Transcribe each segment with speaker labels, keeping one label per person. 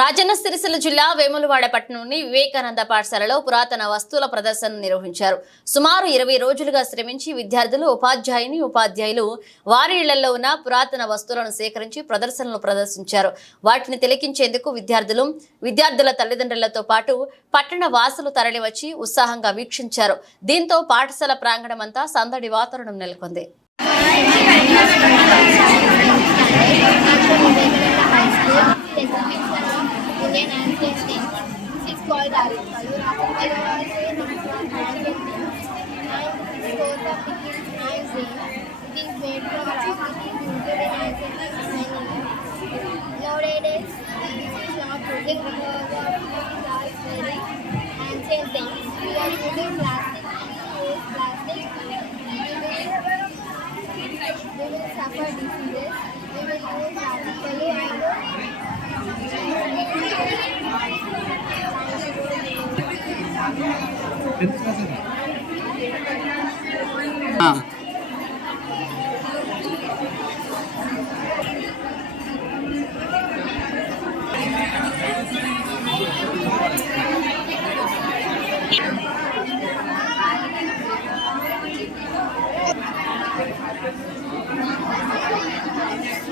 Speaker 1: రాజన్న సిరిసిల్ల జిల్లా వేములవాడ పట్టణంలోని వివేకానంద పాఠశాలలో పురాతన వస్తువుల ప్రదర్శన నిర్వహించారు. సుమారు ఇరవై రోజులుగా శ్రమించి విద్యార్థులు ఉపాధ్యాయుని ఉపాధ్యాయులు వారి ఇళ్ళలో ఉన్న పురాతన వస్తువులను సేకరించి ప్రదర్శనలు ప్రదర్శించారు. వాటిని తిలకించేందుకు విద్యార్థులు విద్యార్థుల తల్లిదండ్రులతో పాటు పట్టణ వాసులు తరలివచ్చి ఉత్సాహంగా వీక్షించారు. దీంతో పాఠశాల ప్రాంగణమంతా సందడి వాతావరణం నెలకొంది.
Speaker 2: Thank you.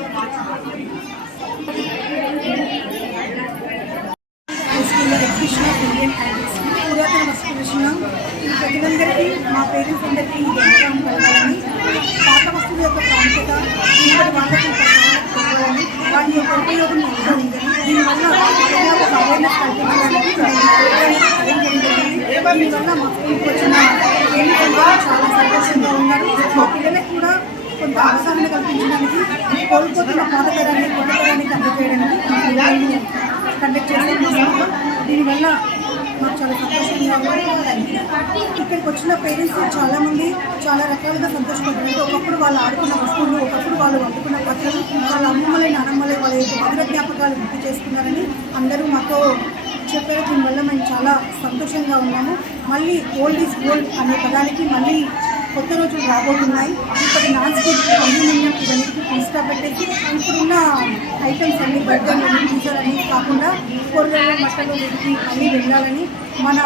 Speaker 2: పురాతన వస్తు ఈ ప్రజలందరికీ మా పేరెంట్స్ అందరికీ ఈ అవగాహన కలగాలని పాత వస్తువుల యొక్క ప్రాముఖ్యత ఇప్పటి వాళ్ళకి కలగాలని వాటి యొక్క ఉపయోగం ఎంతో దీనివల్ల ప్రజలకు అవేర్నెస్ కల్పించడానికి దీనివల్ల మా స్కూల్కి వచ్చిన చాలా సంతోషంగా ఉన్నారు మా పిల్లలకు కూడా కొంత అవగాహన కల్పించడానికి కోల్పోతున్న పాత తరాన్ని కండక్ట్ తరానికి కండక్ట్ చేస్తున్నాము దీనివల్ల మాకు చాలా సంతోషంగా ఇక్కడికి వచ్చిన పేరెంట్స్ చాలా మంది చాలా రకాలుగా సంతోషపడుతున్నారు ఒకప్పుడు వాళ్ళు ఆడుకున్న వస్తువులు ఒకప్పుడు వాళ్ళు వండుకున్న పత్రాలు వాళ్ళ అమ్మమ్మలే నానమ్మలే వాళ్ళ యొక్క మధుర జ్ఞాపకాలు గుర్తు చేసుకున్నారని అందరూ మాతో చెప్పారు. దీనివల్ల మేము చాలా సంతోషంగా ఉన్నాము. మళ్ళీ ఓల్డ్ ఈజ్ గోల్డ్ అనే పదానికి మళ్ళీ కొత్త రోజులు రాబోతున్నాయి. ఇప్పటి నాన్ స్టిక్ అల్యూమినియం ఇవన్నిటికీ ఫుల్ స్టాప్ పెట్టేసి ఇప్పుడున్న ఐటమ్స్ అన్ని బర్గర్లు పిజ్జాలు అన్ని కాకుండా కూరగాయలు మట్టలు వీటికి అన్నీ వెళ్ళాలని మన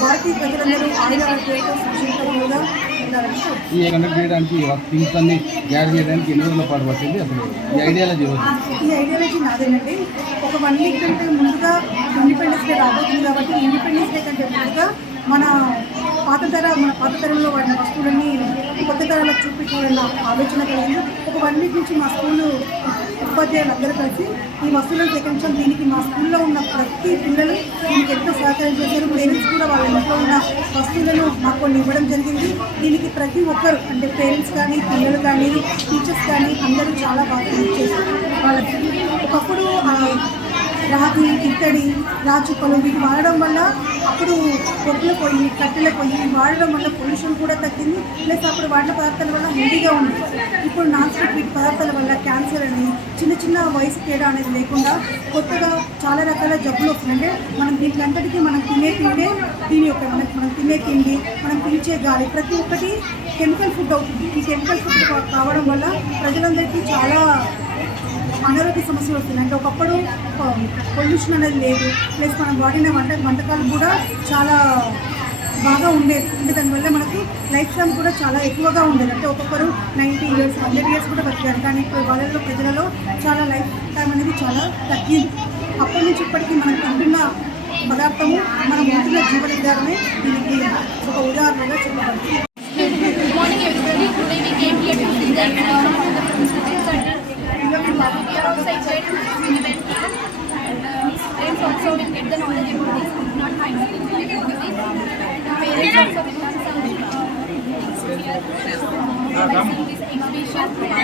Speaker 2: భారతీయ ప్రజలందరూ ఆయుధ ఆరోగ్యంతో సురక్షితంగా ఉండాలని కోరుకుంటున్నాను.
Speaker 3: ఈ కండక్ట్ చేయడానికి థింగ్స్ అన్ని గ్యాదర్ చేయడానికి ఎన్ని రోజుల పాటు పట్టింది అసలు ఈ ఐడియాలజీ వచ్చింది
Speaker 2: ఈ ఐడియాలజీ నాదేనండి. ఒక వన్ వీక్ కంటే ముందుగా ఇండిపెండెన్స్ డే రాబోతుంది కాబట్టి ఇండిపెండెన్స్ డే కంటే ముందుగా మన పాత తర మన పాత తరంలో వాడిన వస్తువులన్నీ కొత్త తరాలకు చూపించాలన్న ఆలోచన కలిగింది. ఒక వన్ వీక్ నుంచి మా స్కూల్ ఉపాధ్యాయులు అందరూ కలిసి ఈ వస్తువులను సేకరించడం దీనికి మా స్కూల్లో ఉన్న ప్రతి పిల్లలు దీనికి ఎంతో సహకారం చేశారు పేరెంట్స్ కూడా వాళ్ళ ఇంట్లో ఉన్న వస్తువులను మాకు కొన్ని ఇవ్వడం జరిగింది. దీనికి ప్రతి ఒక్కరు అంటే పేరెంట్స్ కానీ పిల్లలు కానీ టీచర్స్ కానీ అందరూ చాలా బాగా హెల్ప్ చేశారు. రాగి ఇత్తడి రాచుప్పలు వీటి వాడడం వల్ల అప్పుడు పొక్కుల పొయ్యి కట్టెల పొయ్యి వాడడం వల్ల పొల్యూషన్ కూడా తగ్గింది. ప్లస్ అప్పుడు వాడిన పదార్థాల వల్ల హెల్దీగా ఉంది. ఇప్పుడు నాన్ స్టిక్ వీటి పదార్థాల వల్ల క్యాన్సర్ అని చిన్న చిన్న వయసు తేడా అనేది లేకుండా కొత్తగా చాలా రకాల జబ్బులు వస్తున్నాయి మనం మనం దీనికంతటికీ మనం తినే తిండే దీని యొక్క మనం మనం తినే తిండి మనం పిలిచే గాలి ప్రతి ఒక్కటి కెమికల్ ఫుడ్ అవుతుంది. ఈ కెమికల్ ఫుడ్ కావడం వల్ల ప్రజలందరికీ చాలా అనారోగ్య సమస్యలు వస్తున్నాయి. అంటే ఒకప్పుడు పొల్యూషన్ అనేది లేదు. ప్లస్ మనం వాడిన వంట వంటకాలు కూడా చాలా బాగా ఉండేది అంటే దానివల్ల మనకి లైఫ్ టైం కూడా చాలా ఎక్కువగా ఉండేది. అంటే ఒక్కొక్కరు నైంటీ ఇయర్స్ హండ్రెడ్ ఇయర్స్ కూడా బతికారు. కానీ ఇప్పుడు వాళ్ళలో ప్రజలలో చాలా లైఫ్ టైం అనేది చాలా తగ్గింది. అప్పటి నుంచి ఇప్పటికీ మనం తింటున్న పదార్థము మన ఉంటున్న జీవన విధానమే దీనికి ఒక ఉదాహరణగా చెప్పబడుతుంది.
Speaker 4: course I here and also will get the knowledge about this, not my experience this. Parents also will some things this exhibition.